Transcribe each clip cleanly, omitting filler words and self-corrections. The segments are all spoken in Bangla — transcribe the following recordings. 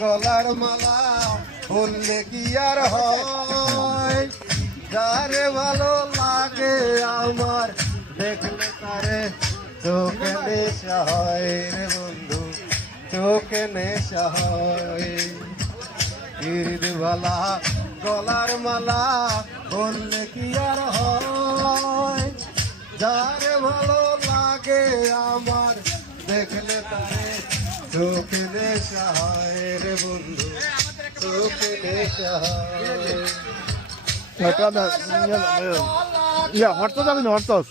গলার মালা বললে কি আর হয়, যারে ভালো লাগে আমার দেখলে তারে চোখে নেশা হয় রে বন্ধু, চোখে নেশা হয়। গিরবালা গলার মালা বললে কি আর হয়, যারে ভালো লাগে আমার দেখলে তারে চোখে নেশা হয় রে বন্ধু, চোখে নেশা হয়। হরতস যাবে না হরতস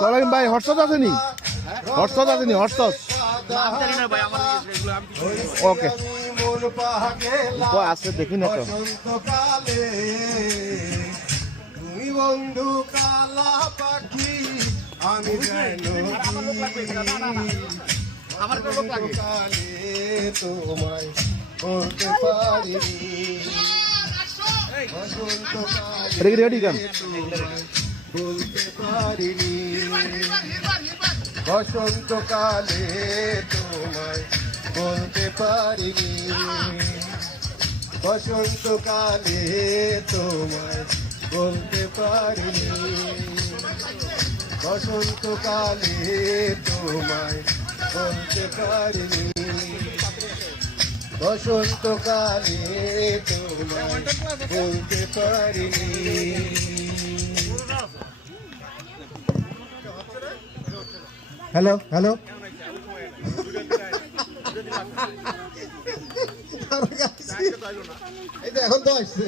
চলেন ভাই হরতস আসেনি, হরতস আসেনি হরতস। ওকে আছে দেখি না তো। তুমি বন্ধু কালা পাখি আমি আমার কালে তোমায় বলতে পারিনি, রেডি গান বলতে পারিনি, বসন্তকালে তোমায় বলতে পারিনি, বসন্তকালে তোমায় বলতে পারিনি, বসন্তকালে তোমায় বলতে পারিনি, বসন্তকালে তোমায় বলতে পারিনি। হ্যালো হ্যালো এখন তো আসছে